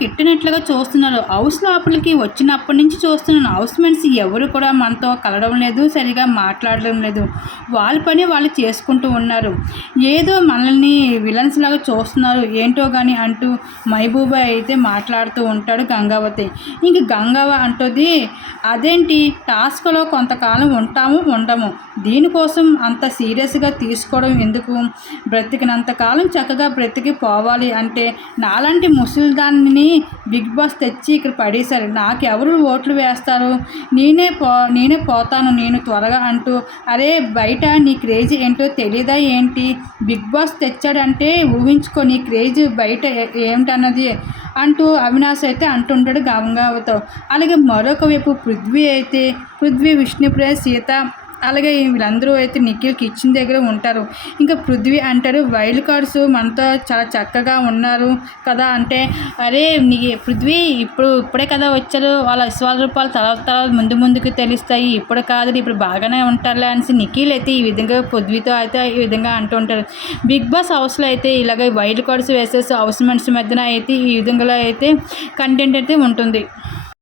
కిట్టినట్లుగా చూస్తున్నారు. హౌస్ లోపలికి వచ్చినప్పటి నుంచి చూస్తున్నాను. హౌస్ మేట్స్ ఎవరు కూడా మనతో కలవడం లేదు, సరిగా మాట్లాడడం లేదు. వాళ్ళ పని వాళ్ళు చేసుకుంటూ ఉన్నారు. ఏదో మనల్ని విలన్స్ లాగా చూస్తున్నారు ఏంటో కానీ అంటూ మహబూబా అయితే మాట్లాడుతూ ఉంటాడు గంగావతి. ఇంక గంగవ్వ అంటుంది, అదేంటి టాస్క్లో కొంతకాలం ఉంటాము ఉండము, దీనికోసం అంత సీరియస్గా తీసుకోవడం ఎందుకు? బ్రతికినంతకాలం చక్కగా బ్రతికి పోవాలి అంటే నాలాంటి ముసలిదాన్ని బిగ్ బాస్ తెచ్చి ఇక్కడ పడేశారు. నాకెవరు ఓట్లు వేస్తారు? నేనే పోతాను నేను త్వరగా అంటూ, అరే బయట నీ క్రేజ్ ఏంటో తెలీదా ఏంటి? బిగ్ బాస్ తెచ్చాడంటే ఊహించుకో నీ క్రేజ్ బయట ఏమిటన్నది అంటూ అవినాష్ అయితే అంటుంటాడు గంగావతో. అలాగే మరొక వైపు పృథ్వీ, విష్ణుప్రియ, సీత అలాగే వీళ్ళందరూ అయితే నిఖిల్ కిచెన్ దగ్గర ఉంటారు. ఇంకా పృథ్వీ అంటారు, వైల్డ్ కార్డ్స్ మనతో చాలా చక్కగా ఉన్నారు కదా అంటే, అరే నీ పృథ్వీ ఇప్పుడే కదా వచ్చారు, వాళ్ళ విశ్వాసరూపాలు తర్వాత ముందుకు తెలుస్తాయి, ఇప్పుడు కాదు ఇప్పుడు బాగానే ఉంటారులే అనేసి నిఖిల్ అయితే ఈ విధంగా పృథ్వీతో అయితే ఈ విధంగా అంటూ ఉంటారు. బిగ్ బాస్ హౌస్లో అయితే ఇలాగ వైల్డ్ కార్డ్స్ వేసేసి హౌస్ మెంట్స్ మధ్యన అయితే ఈ విధంగా అయితే కంటెంట్ అయితే ఉంటుంది.